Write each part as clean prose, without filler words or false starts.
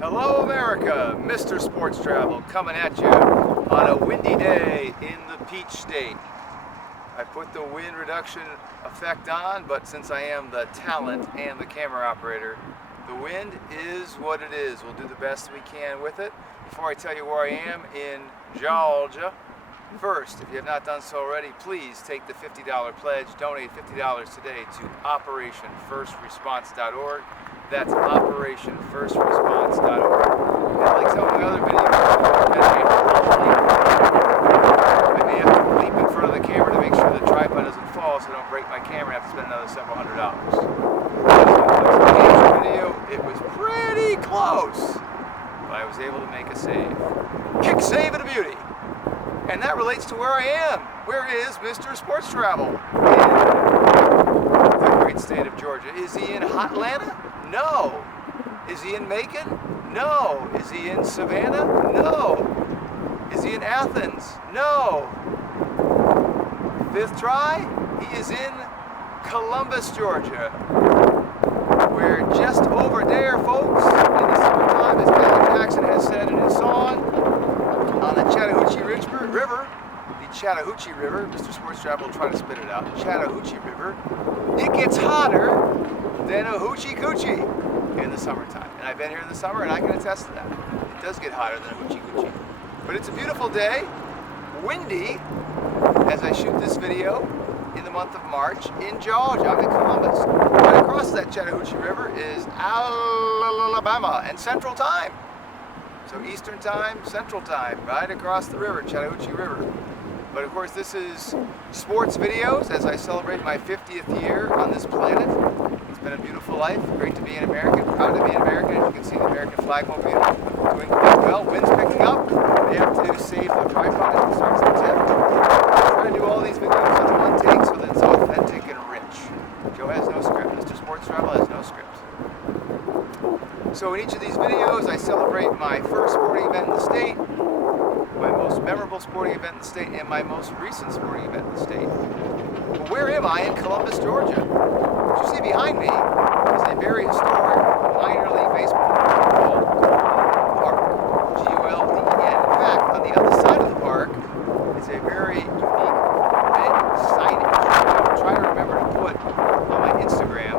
Hello America, Mr. Sports Travel coming at you on a windy day in the Peach State. I put the wind reduction effect on, but since I am the talent and the camera operator, the wind is what it is. We'll do the best we can with it. Before I tell you where I am in Georgia, first, if you have not done so already, please take the $50 pledge, donate $50 today to OperationFirstResponse.org. That's OperationFirstResponse.org. And like some of my other videos, I may have to leap in front of the camera to make sure the tripod doesn't fall so I don't break my camera and have to spend another several $100s. The video, it was pretty close, but I was able to make a save. Kick save and a beauty. And that relates to where I am. Where is Mr. Sports Travel? In the great state of Georgia. Is he in Hotlanta? No. Is he in Macon? No. Is he in Savannah? No. Is he in Athens? No. Fifth try? He is in Columbus, Georgia. We're just over there, folks, in the summertime, as Alan Jackson has said in his song, on the Chattahoochee River, the Chattahoochee River, Mr. Sports Travel will try to spit it out, the Chattahoochee River, it gets hotter than a hoochie coochie in the summertime. And I've been here in the summer and I can attest to that. It does get hotter than a hoochie coochie. But it's a beautiful day, windy, as I shoot this video in the month of March in Georgia. I'm in Columbus. Right across that Chattahoochee River is Alabama and Central Time. So Eastern Time, Central Time, right across the river, Chattahoochee River. But of course this is sports videos as I celebrate my 50th year on this planet. It's been a beautiful life, great to be an American, proud to be an American. As you can see the American flag mobile doing quite well. Wind's picking up. They have to save the tripod as it starts to tip. I try to do all these videos on one take so that it's authentic and rich. Joe has no script. Mr. Sports Travel has no script. So in each of these videos, I celebrate my first sporting event in the state, my most memorable sporting event in the state, and my most recent sporting event in the state. But where am I in Columbus, Georgia? What you see behind me is a very historic minor league baseball park, G-U-L-D-E-N. In fact, on the other side of the park is a very unique big signage. I'm trying to remember to put on my Instagram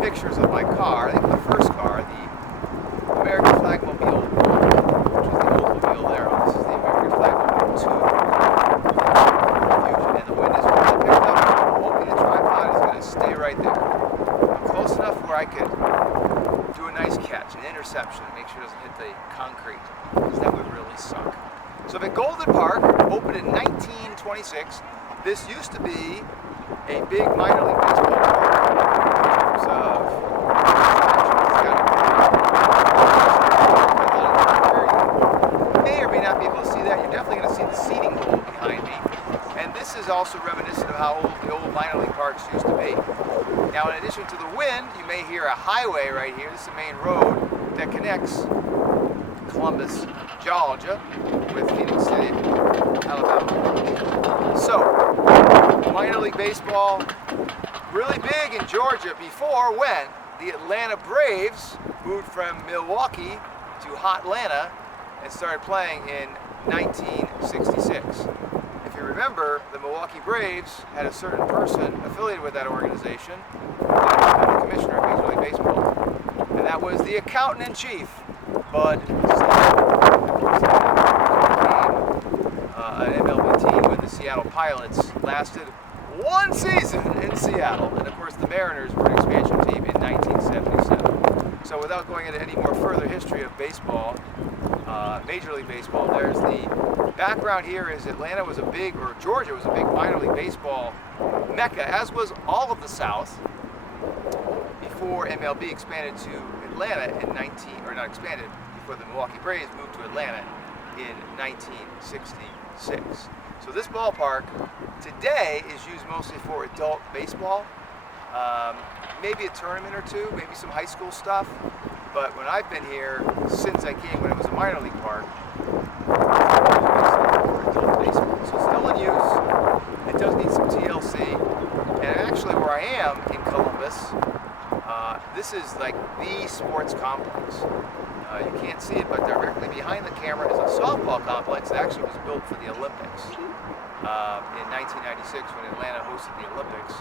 pictures of my car. I think the first car, the American Flagmobile 1, which is the Oldsmobile there. This is the American Flagmobile 2. And the wind is really picked up. I'm hoping the tripod is going to stay right there. I'm close enough where I could do a nice catch, an interception, make sure it doesn't hit the concrete, because that would really suck. So the Golden Park opened in 1926. This used to be a big minor league baseball park. You may or may not be able to see that. You're definitely going to see the seating hole behind me. And this is also reminiscent of how old the old minor league parks used to be. Now, in addition to the wind, you may hear a highway right here. This is the main road that connects Columbus, Georgia, with Phoenix City, Alabama. So, minor league baseball, really big in Georgia before when the Atlanta Braves moved from Milwaukee to Hotlanta and started playing in 1966. If you remember, the Milwaukee Braves had a certain person affiliated with that organization, the commissioner of Major League Baseball, and that was the accountant-in-chief, Bud Selig. An MLB team when the Seattle Pilots lasted one season in Seattle, and of course the Mariners were an expansion team in 1977. So without going into any more further history of baseball, Major League Baseball, there's the background here is Atlanta was a big, or Georgia was a big minor league baseball mecca, as was all of the South, before MLB expanded to Atlanta in before the Milwaukee Braves moved to Atlanta in 1966. So this ballpark today is used mostly for adult baseball, maybe a tournament or two, maybe some high school stuff. But when I've been here since I came, when it was a minor league park, for adult baseball. So it's still in use. It does need some TLC. And actually where I am in Columbus, this is like the sports complex. You can't see it, but directly behind the camera is a softball complex that actually was built for the Olympics in 1996 when Atlanta hosted the Olympics.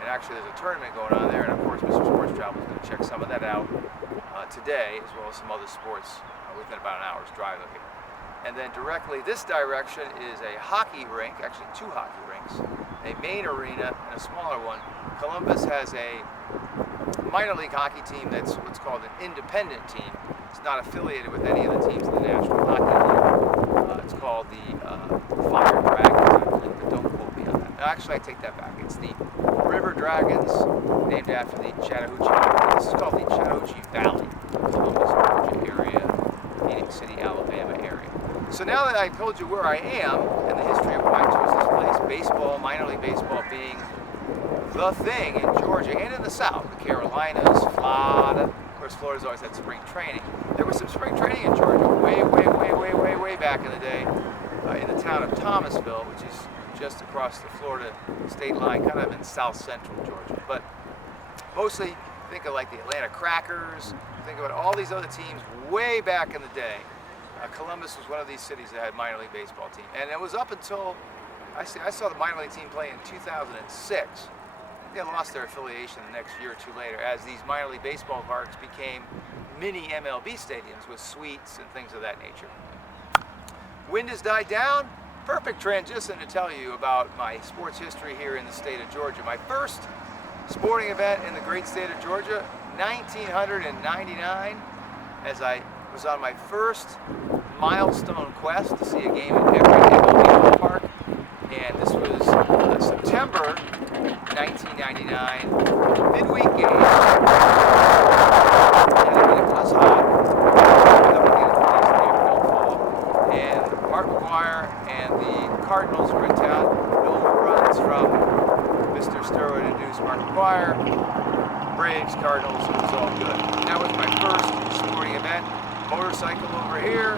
And actually there's a tournament going on there, and of course Mr. Sports Travel is going to check some of that out today, as well as some other sports within about an hour's drive of here. And then directly this direction is a hockey rink, actually two hockey rinks, a main arena and a smaller one. Columbus has a minor league hockey team that's what's called an independent team. It's not affiliated with any of the teams in the National Hockey League. It's called the Fire Dragons, I believe, but don't quote me on that. No, actually, I take that back. It's the River Dragons, named after the Chattahoochee. This is called the Chattahoochee Valley, Columbus, Georgia area, Phoenix City, Alabama area. So now that I've told you where I am and the history of why I chose this place, baseball, minor league baseball being the thing in Georgia and in the South, the Carolinas, Florida. Of course, Florida's always had spring training. There was some spring training in Georgia way back in the day in the town of Thomasville, which is just across the Florida state line, kind of in south central Georgia. But mostly think of like the Atlanta Crackers, think about all these other teams way back in the day. Columbus was one of these cities that had minor league baseball team. And it was up until, I saw the minor league team play in 2006. They lost their affiliation the next year or two later as these minor league baseball parks became mini MLB stadiums with suites and things of that nature. Wind has died down. Perfect transition to tell you about my sports history here in the state of Georgia. My first sporting event in the great state of Georgia, 1999, as I was on my first milestone quest to see a game at every MLB ballpark. And this was September 1999, midweek game. And it was hot. And Mark McGwire and the Cardinals were in town. No runs from Mr. Steroid induced Mark McGwire. Braves, Cardinals, it was all good. That was my first sporting event. Motorcycle over here,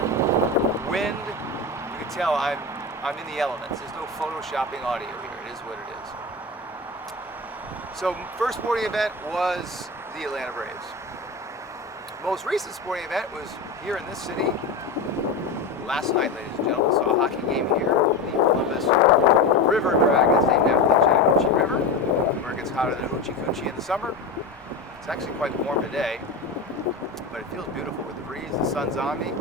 wind. You can tell I'm in the elements. There's no photoshopping audio here. It is what it is. So first sporting event was the Atlanta Braves. Most recent sporting event was here in this city. Last night, ladies and gentlemen, saw a hockey game here. The Columbus River Dragons, named after the Chattahoochee River, where it gets hotter than Hoochie Coochie in the summer. It's actually quite warm today, but it feels beautiful with the breeze. The sun's on me.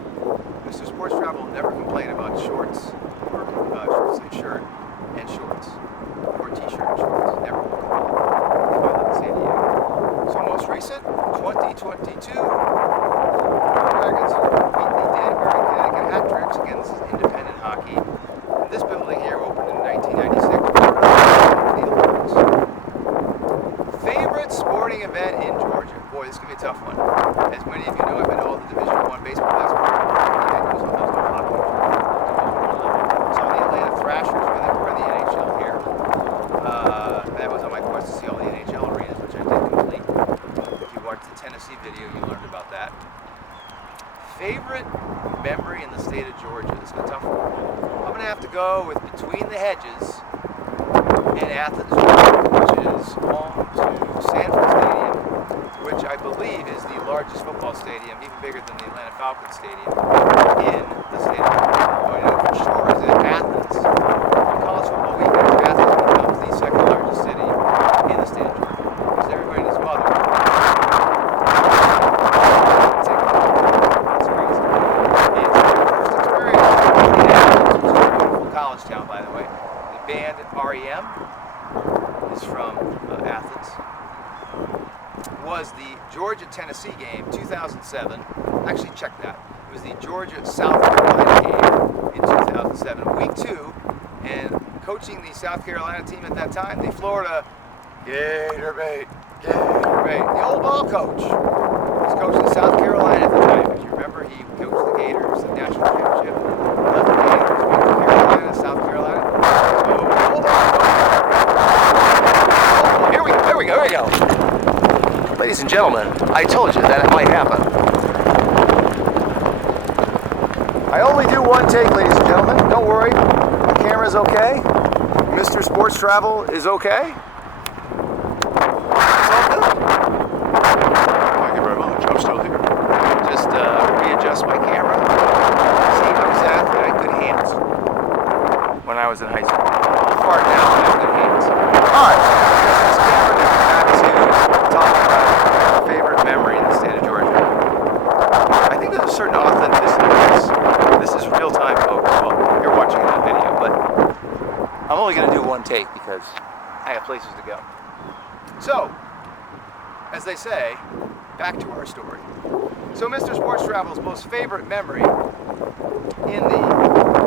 Mr. Sports Travel will never complain about shorts or short-sleeve shirt and shorts, or t-shirt and shorts. Never will complain. I live in San Diego. So most recent, 2022, Dragons beat the Danbury, Connecticut Hat-Tricks. Again, this is independent hockey. This building here opened in 1996. The Olympics. Favorite sporting event in Georgia? Boy, this is going to be a tough one. As many of you know, I've been to all the Division I baseball, basketball, hockey. Saw the Atlanta Thrashers when they were in the NHL here. That was on my quest to see all the NHL arenas, which I did complete. If you watched the Tennessee video, you learned about that. Favorite memory in the state of Georgia? This is a tough one. I'm going to have to go with Between the Hedges in Athens, Georgia, which is home to Sanford Stadium, which I believe is the largest football stadium, even bigger than the Atlanta Falcons Stadium, in the state of Georgia. What I know for sure is that Athens, on college football weekends, Athens becomes the second largest city in the state of Georgia. Because everybody and his mother college town, by the way. The band REM is from Athens. Was the Georgia-Tennessee game, 2007. Actually, check that. It was the Georgia-South Carolina game in 2007, week 2. And coaching the South Carolina team at that time, the Florida Gatorbait, the old ball coach, was coaching South Carolina at the time. If you remember, he coached the Gators, the national championship. Left the Gators, went to Carolina, South Carolina. Here we go. Ladies and gentlemen, I told you that it might happen. I only do one take, ladies and gentlemen. Don't worry, my camera's okay. Mr. Sports Travel is okay. It's all good. Thank you very much. I'm still here. Just was in high school. I'll fart now when I'm in good hands. Alright, this camera to come back to talk about favorite memory in the state of Georgia. I think there's a certain authenticity to this. This is real time, folks. Well, you're watching that video, but I'm only going to do one take because I have places to go. So, as they say, back to our story. So Mr. Sports Travel's most favorite memory in the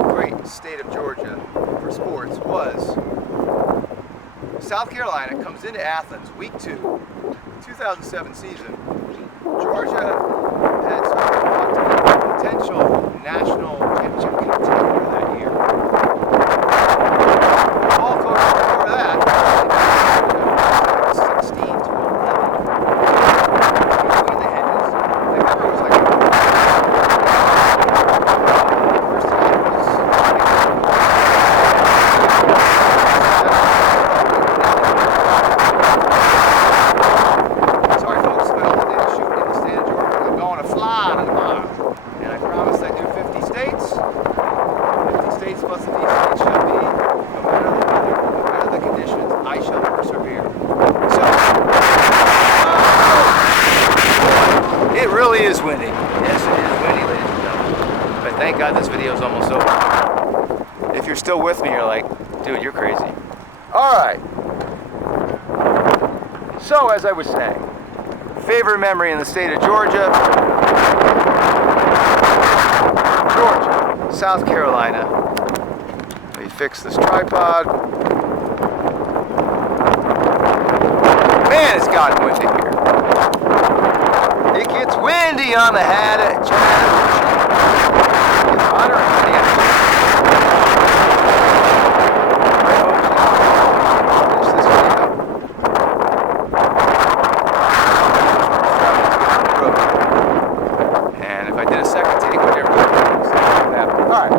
great state of Georgia for sports was South Carolina comes into Athens week 2, 2007 season. Georgia had talked about a potential national championship contender that year. Ball coach before that, 16 to 11. Between the hedges. I remember it was like first time was sorry folks, but all I did is shoot in the state of Georgia. I'm going to fly tomorrow. And I promised I'd do 50 states. 50 states plus the DC shall be, no matter the weather, no matter the conditions, I shall persevere. So, it really is windy. Yes, it is windy, ladies and gentlemen. But thank God this video is almost over. If you're still with me, you're like, dude, you're crazy. Alright. So, as I was saying, favorite memory in the state of Georgia. Georgia, South Carolina. Let me fix this tripod. Man, it's gotten windy here. It gets windy on the Chattahoochee. It gets hotter and hotter. Finish this video. And if I did a second take, would never happen. Alright,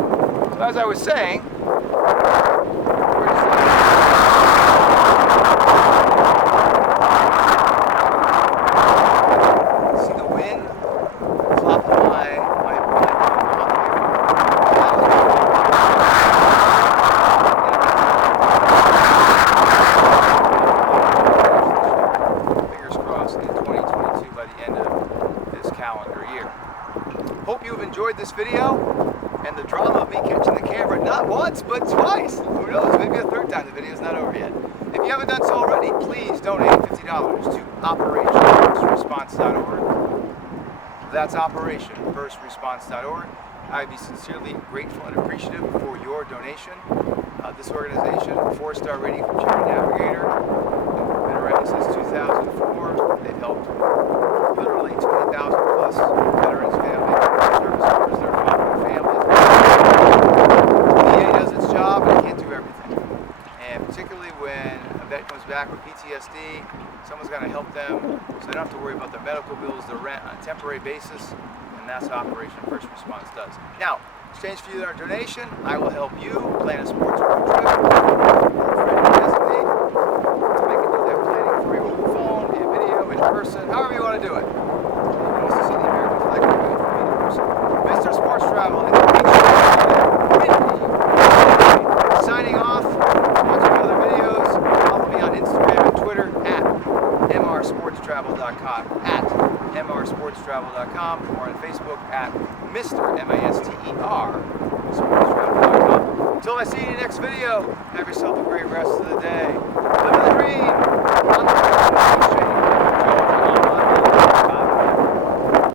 so as I was saying, see the wind flopping my fingers crossed in 2022 by the end of this calendar year. Hope you've enjoyed this video and the drama of me catching the camera not once but twice. Who knows, maybe a third time. The video's not over yet. If you haven't done so already, please donate $50 to OperationFirstResponse.org. That's OperationFirstResponse.org. I'd be sincerely grateful and appreciative for your donation. This organization, 4-star rating from Charity Navigator, been around since 2004. They've helped literally 20,000 plus veterans, families, service members, their families. The VA does its job, but it can't do everything. And particularly when a vet comes back with PTSD, someone's got to help them so they don't have to worry about their medical bills, their rent on a temporary basis, and that's what Operation First Response does. Now, in exchange for your donation, I will help you plan a sports road trip, or a friend designate. I can do that planning for you over the phone, via video, in person, however you want to do it. You can also see the American flag from me in person. Mr. Sports Travel is signing off. Watching other videos. Follow me on Instagram and Twitter at mrsportstravel.com, at mrsportstravel.com, or on Facebook at Mr. M-I-S-T-E-R sportstravel.com. Until I see you in the next video, have yourself a